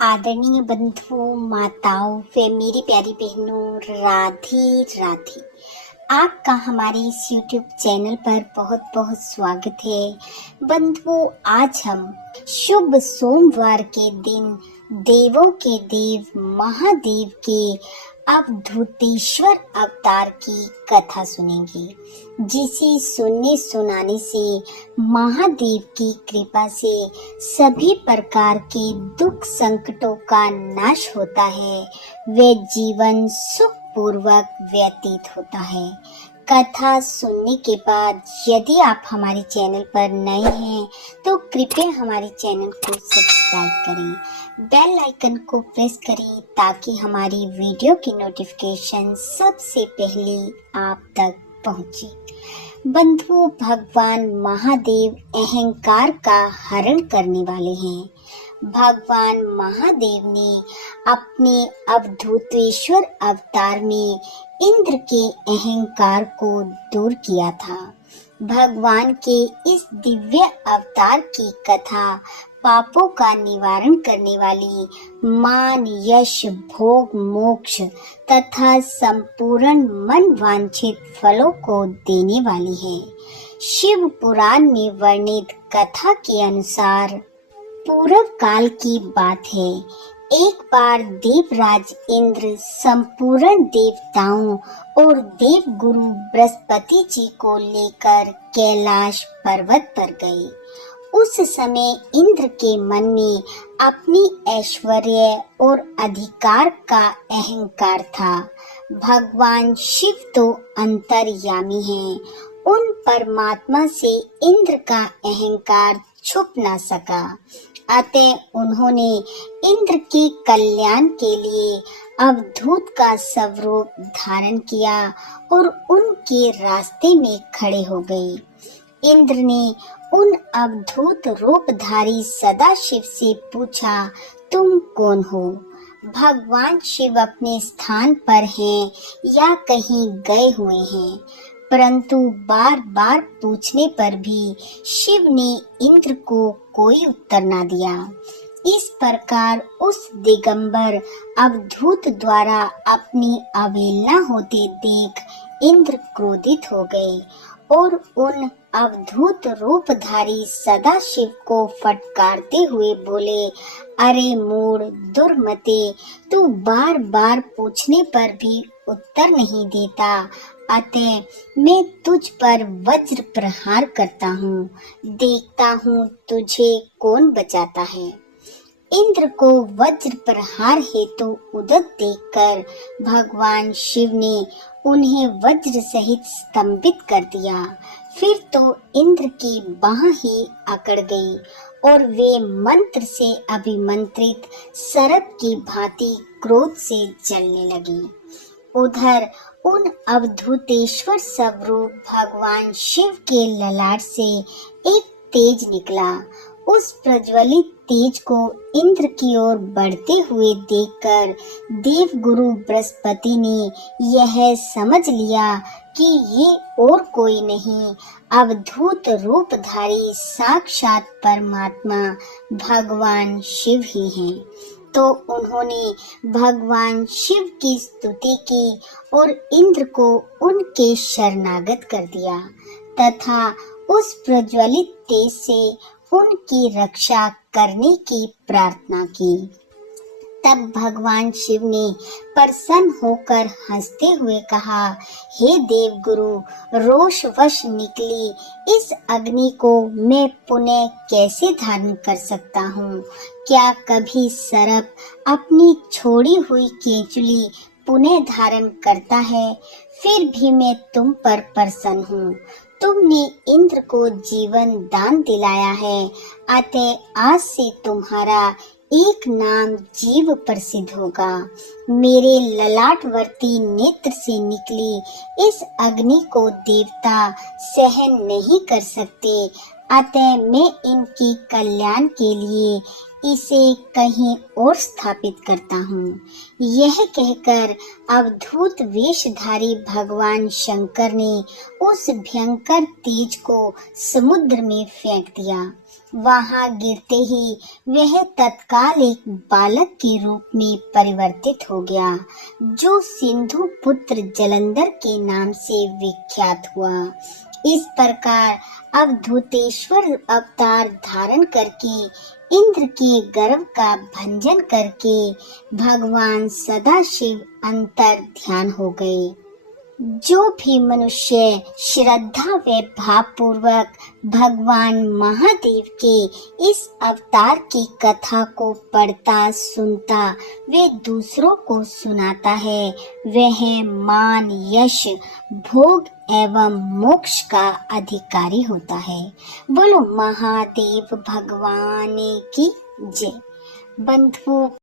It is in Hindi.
आदरणीय बंधुओं, माताओं व मेरी प्यारी बहनों, राधे राधे। आपका हमारे इस YouTube चैनल पर बहुत बहुत स्वागत है। बंधुओं, आज हम शुभ सोमवार के दिन देवों के देव महादेव के अवधूतेश्वर अवतार की कथा सुनेंगे, जिसे सुनने सुनाने से महादेव की कृपा से सभी प्रकार के दुख संकटों का नाश होता है व जीवन सुख पूर्वक व्यतीत होता है। कथा सुनने के बाद यदि आप हमारे चैनल पर नए हैं तो कृपया हमारे चैनल को सब्सक्राइब करें, बेल आइकन को प्रेस करें ताकि हमारी वीडियो की नोटिफिकेशन सबसे पहले आप तक पहुंचे। बंधुओं, भगवान महादेव अहंकार का हरण करने वाले हैं। भगवान महादेव ने अपने अवधूतेश्वर अवतार में इंद्र के अहंकार को दूर किया था। भगवान के इस दिव्य अवतार की कथा पापों का निवारण करने वाली मान, यश, भोग, मोक्ष तथा संपूर्ण मन वांछित फलों को देने वाली है। शिव पुराण में वर्णित कथा के अनुसार पूर्व काल की बात है। एक बार देवराज इंद्र संपूर्ण देवताओं और देव गुरु बृहस्पति जी को लेकर कैलाश पर्वत पर गए। उस समय इंद्र के मन में अपनी ऐश्वर्य और अधिकार का अहंकार था। भगवान शिव तो अंतर्यामी हैं, उन परमात्मा से इंद्र का अहंकार छुप न सका। अतः उन्होंने इंद्र के कल्याण के लिए अवधूत का स्वरूप धारण किया और उनके रास्ते में खड़े हो गए। इंद्र ने उन अवधूत रूपधारी सदाशिव से पूछा, तुम कौन हो? भगवान शिव अपने स्थान पर हैं या कहीं गए हुए हैं? परंतु बार बार पूछने पर भी शिव ने इंद्र को कोई उत्तर न दिया। इस प्रकार उस दिगंबर अवधूत द्वारा अपनी अवहेलना होते देख इंद्र क्रोधित हो गए और उन अवधूत रूपधारी सदाशिव को फटकारते हुए बोले, अरे मूढ़ दुर्मते, तू बार बार पूछने पर भी उत्तर नहीं देता, अतः मैं तुझ पर वज्र प्रहार करता हूँ। देखता हूँ तुझे कौन बचाता है। इंद्र को वज्र प्रहार हेतु उद्यत देखकर भगवान शिव ने उन्हें वज्र सहित स्तंभित कर दिया। फिर तो इंद्र की बाह ही अकड़ गई और वे मंत्र से अभिमंत्रित सर्प की भांति क्रोध से जलने लगी। उधर उन अवधूतेश्वर स्वरूप भगवान शिव के ललाट से एक तेज निकला। उस प्रज्वलित तेज को इंद्र की ओर बढ़ते हुए देखकर देव गुरु बृहस्पति ने यह समझ लिया कि ये और कोई नहीं, अवधूत रूपधारी साक्षात परमात्मा भगवान शिव ही हैं। तो उन्होंने भगवान शिव की स्तुति की और इंद्र को उनके शरणागत कर दिया तथा उस प्रज्वलित तेज से उनकी रक्षा करने की प्रार्थना की। तब भगवान शिव ने प्रसन्न होकर हंसते हुए कहा, हे देव गुरु, रोषवश निकली इस अग्नि को मैं पुनः कैसे धारण कर सकता हूँ? क्या कभी सर्प अपनी छोड़ी हुई केंचुली पुनः धारण करता है? फिर भी मैं तुम पर प्रसन्न हूँ। तुमने इंद्र को जीवन दान दिलाया है, अतः आज से तुम्हारा एक नाम जीव प्रसिद्ध होगा। मेरे ललाटवर्ती नेत्र से निकली इस अग्नि को देवता सहन नहीं कर सकते, अतः मैं इनके कल्याण के लिए इसे कहीं और स्थापित करता हूँ। यह कहकर अवधूत वेशधारी भगवान शंकर ने उस भयंकर तेज को समुद्र में फेंक दिया। वहां गिरते ही वह तत्काल एक बालक के रूप में परिवर्तित हो गया, जो सिंधु पुत्र जलंधर के नाम से विख्यात हुआ। इस प्रकार अवधूतेश्वर अवतार धारण करके इंद्र के गर्व का भंजन करके भगवान सदाशिव अंतर ध्यान हो गए। जो भी मनुष्य श्रद्धा व भाव पूर्वक भगवान महादेव के इस अवतार की कथा को पढ़ता सुनता वे दूसरों को सुनाता है, वह मान यश भोग एवं मोक्ष का अधिकारी होता है। बोलो महादेव भगवान की जय। बंधुओं,